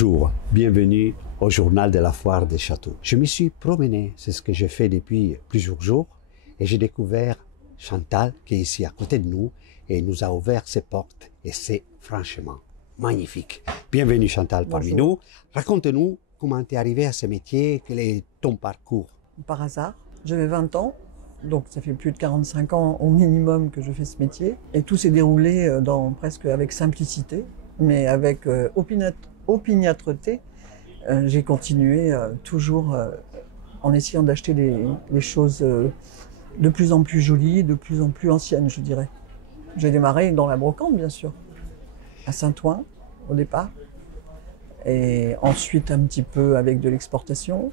Bonjour, bienvenue au journal de la foire des châteaux. Je me suis promené, c'est ce que j'ai fait depuis plusieurs jours, et j'ai découvert Chantal qui est ici à côté de nous et nous a ouvert ses portes et c'est franchement magnifique. Bienvenue Chantal parmi nous. Raconte-nous comment tu es arrivée à ce métier, quel est ton parcours? Par hasard, j'avais 20 ans, donc ça fait plus de 45 ans au minimum que je fais ce métier. Et tout s'est déroulé presque avec simplicité, mais avec opiniâtreté. J'ai continué toujours en essayant d'acheter les choses de plus en plus jolies, de plus en plus anciennes, je dirais. J'ai démarré dans la brocante, bien sûr, à Saint-Ouen au départ, et ensuite un petit peu avec de l'exportation,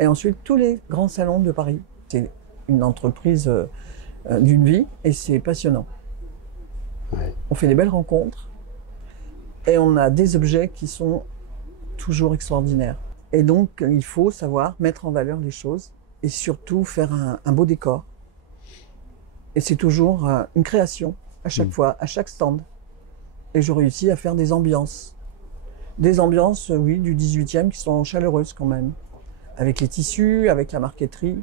et ensuite tous les grands salons de Paris. C'est une entreprise d'une vie et c'est passionnant. Ouais. On fait des belles rencontres et on a des objets qui sont toujours extraordinaires. Et donc il faut savoir mettre en valeur les choses et surtout faire un beau décor. Et c'est toujours une création à chaque fois, à chaque stand. Et je réussis à faire des ambiances. Des ambiances, oui, du 18e qui sont chaleureuses quand même. Avec les tissus, avec la marqueterie,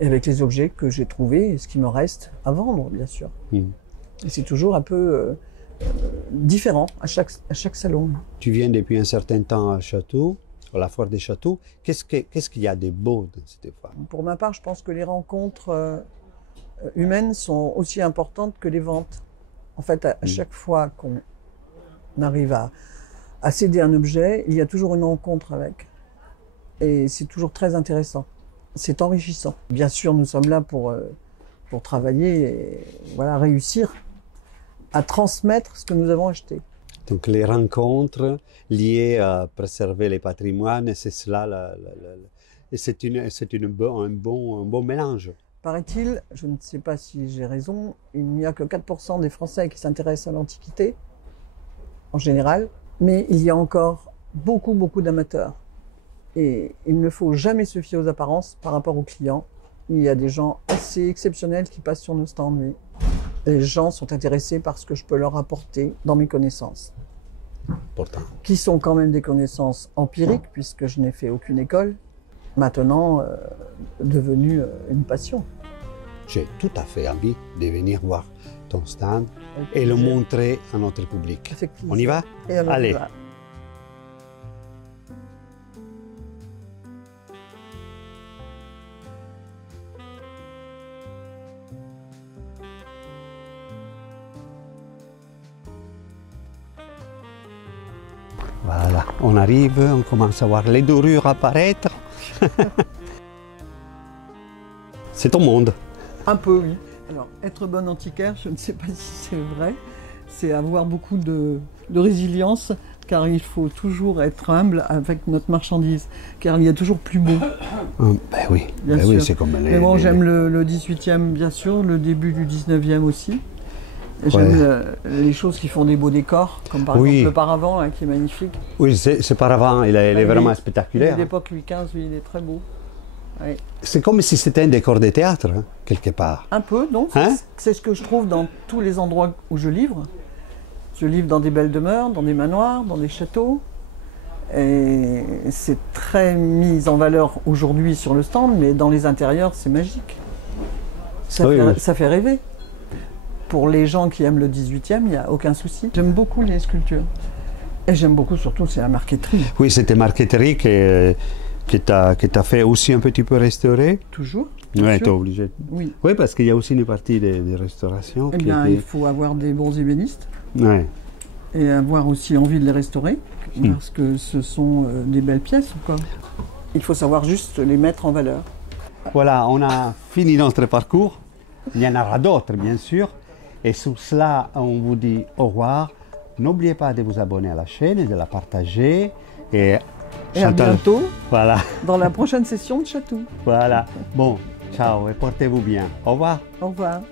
et avec les objets que j'ai trouvés et ce qui me reste à vendre, bien sûr. Et c'est toujours un peu différent à chaque salon. Tu viens depuis un certain temps à Château, à la foire des châteaux. Qu'est-ce qu'il y a de beau dans cette foire? Pour ma part, je pense que les rencontres humaines sont aussi importantes que les ventes. En fait, à chaque fois qu'on arrive à céder un objet, il y a toujours une rencontre avec. Et c'est toujours très intéressant. C'est enrichissant. Bien sûr, nous sommes là pour travailler et voilà, réussir à transmettre ce que nous avons acheté. Donc les rencontres liées à préserver les patrimoines, c'est cela, c'est un bon mélange. Paraît-il, je ne sais pas si j'ai raison, il n'y a que 4% des Français qui s'intéressent à l'Antiquité, en général, mais il y a encore beaucoup d'amateurs. Et il ne faut jamais se fier aux apparences par rapport aux clients. Il y a des gens assez exceptionnels qui passent sur nos stands, oui. Les gens sont intéressés par ce que je peux leur apporter dans mes connaissances. Pourtant. Qui sont quand même des connaissances empiriques, puisque je n'ai fait aucune école. Maintenant, devenue une passion. J'ai tout à fait envie de venir voir ton stand et le montrer à notre public. On y va? Et alors, allez. Voilà. Voilà, on arrive, on commence à voir les dorures apparaître. C'est ton monde. Un peu, oui. Alors, être bon antiquaire, je ne sais pas si c'est vrai, c'est avoir beaucoup de résilience, car il faut toujours être humble avec notre marchandise, car il y a toujours plus beau. Ben oui, c'est comme les... Mais bon, j'aime le 18e, bien sûr, le début du 19e aussi. J'aime les choses qui font des beaux décors, comme par exemple le paravent, hein, qui est magnifique. Oui, ce paravent, il est vraiment spectaculaire. À l'époque Louis XV, oui, il est très beau. Oui. C'est comme si c'était un décor de théâtre, hein, quelque part. Un peu, non? Hein? C'est ce que je trouve dans tous les endroits où je livre. Je livre dans des belles demeures, dans des manoirs, dans des châteaux. Et c'est très mis en valeur aujourd'hui sur le stand, mais dans les intérieurs, c'est magique. Ça fait rêver. Pour les gens qui aiment le 18e, il n'y a aucun souci. J'aime beaucoup les sculptures. Et j'aime beaucoup surtout, c'est la marqueterie. Oui, c'était marqueterie que tu as fait aussi un petit peu restaurer. Toujours. Oui, tu es obligé. Oui. Oui, parce qu'il y a aussi une partie de restauration. Eh bien, il faut avoir des bons ébénistes. Ouais. Et avoir aussi envie de les restaurer, parce que ce sont des belles pièces, quoi. Il faut savoir juste les mettre en valeur. Voilà, on a fini notre parcours. Il y en aura d'autres, bien sûr. Et sur cela, on vous dit au revoir. N'oubliez pas de vous abonner à la chaîne et de la partager. Et à bientôt, voilà, dans la prochaine session de Château. Voilà. Bon, ciao et portez-vous bien. Au revoir. Au revoir.